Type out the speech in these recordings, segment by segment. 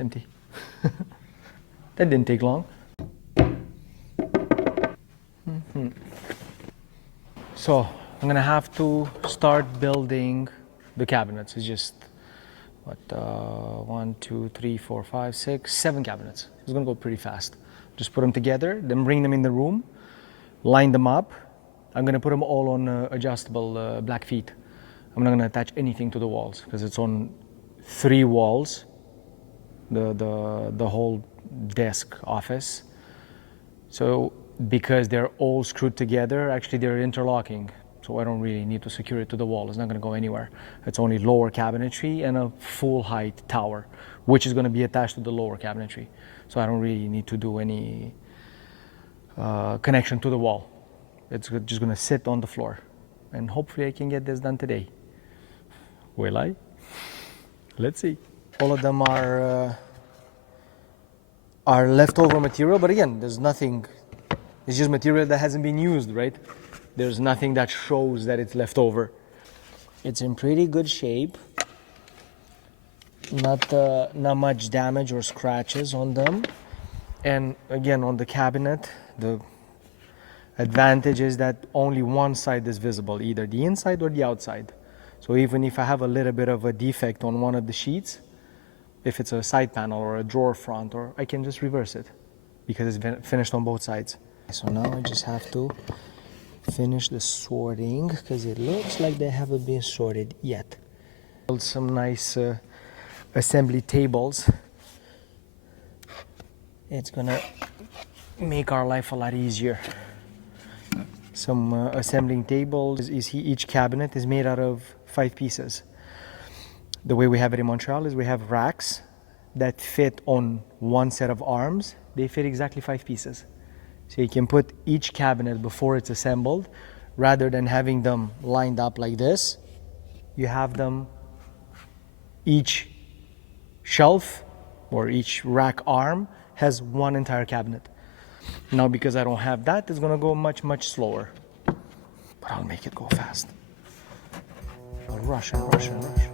empty. That didn't take long. So I'm gonna have to start building the cabinets. It's just what 1, 2, 3, 4, 5, 6, 7 cabinets. It's gonna go pretty fast. Just put them together, then bring them in the room, line them up. I'm gonna put them all on adjustable black feet. I'm not gonna attach anything to the walls because it's on 3 walls. The whole desk office. So because they're all screwed together, actually they're interlocking. So I don't really need to secure it to the wall. It's not gonna go anywhere. It's only lower cabinetry and a full height tower, which is gonna be attached to the lower cabinetry. So I don't really need to do any connection to the wall. It's just gonna sit on the floor. And hopefully I can get this done today. Will I? Let's see. All of them are leftover material, but again, there's nothing, it's just material that hasn't been used, right? There's nothing that shows that it's left over. It's in pretty good shape. Not much damage or scratches on them. And again, on the cabinet, the advantage is that only one side is visible, either the inside or the outside. So even if I have a little bit of a defect on one of the sheets, if it's a side panel or a drawer front, or I can just reverse it because it's finished on both sides. So now I just have to finish the sorting because it looks like they haven't been sorted yet. Build some nice assembly tables. It's gonna make our life a lot easier. Some assembling tables. Each cabinet is made out of 5 pieces. The way we have it in Montreal is we have racks that fit on one set of arms. They fit exactly 5 pieces. So you can put each cabinet before it's assembled, rather than having them lined up like this. You have them, each shelf or each rack arm has one entire cabinet. Now because I don't have that, it's gonna go much, much slower. But I'll make it go fast. I'll rush and rush and rush.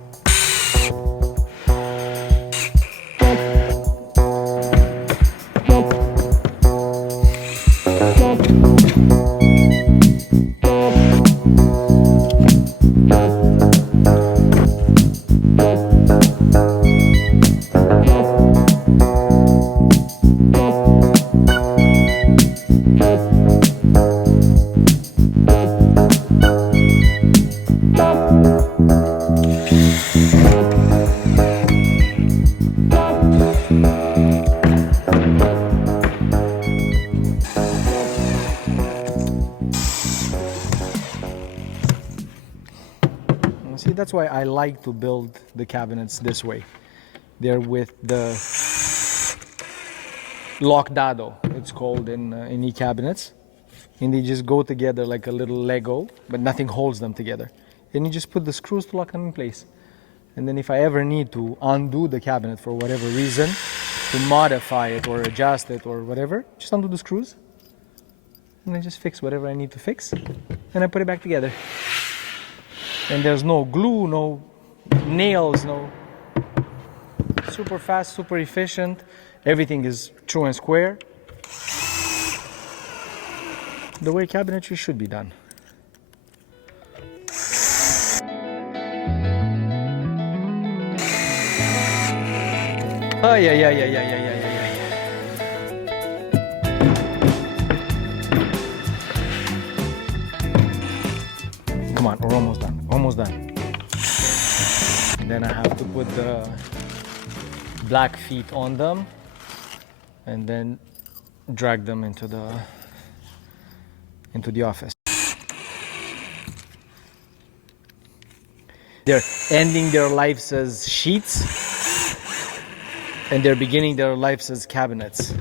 See, that's why I like to build the cabinets this way. They're with the Lochdado, it's called in e-cabinets. And they just go together like a little Lego, but nothing holds them together. And you just put the screws to lock them in place. And then if I ever need to undo the cabinet for whatever reason, to modify it or adjust it or whatever, just undo the screws. And I just fix whatever I need to fix. And I put it back together. And there's no glue, no nails, no. Super fast, super efficient. Everything is true and square. The way cabinetry should be done. Oh, yeah. Come on, we're almost done. Almost done. And then I have to put the black feet on them and then drag them into the office. They're ending their lives as sheets and they're beginning their lives as cabinets.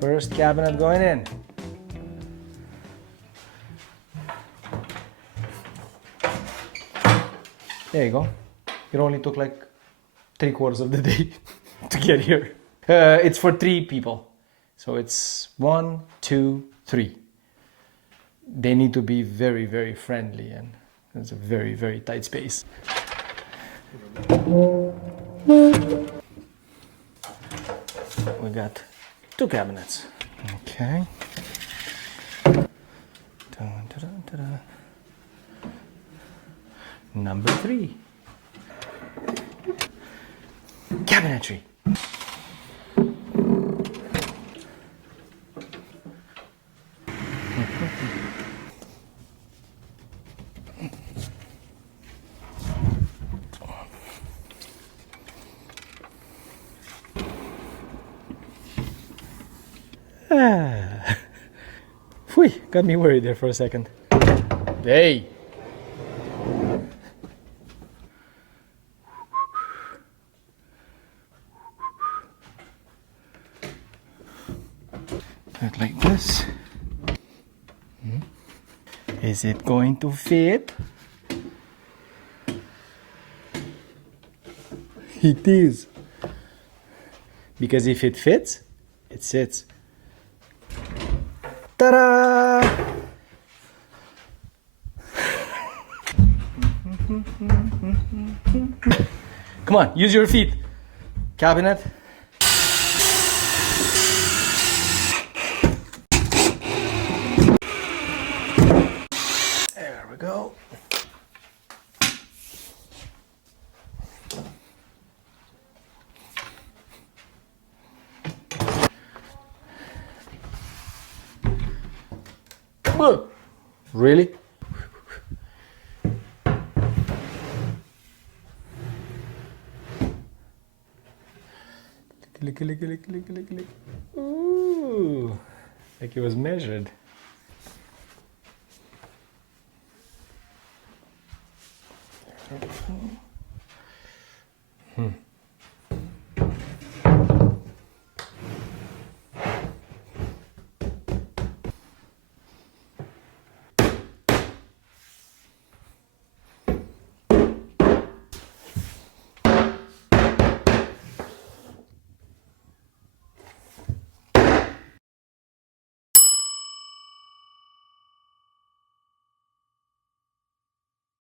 First cabinet going in. There you go. It only took like 3/4 of the day to get here. It's for 3 people. So it's 1, 2, 3. They need to be very, very friendly, and it's a very, very tight space. We got 2 cabinets. Okay. Dun, dun, dun, dun, dun. Number 3. Cabinetry. Whew, got me worried there for a second. Hey! Do it like this. Is it going to fit? It is. Because if it fits, it sits. Ta-da! Come on, use your feet. Cabinet. There we go. Really? Click, click, click, click, click, click. Ooh, like it was measured.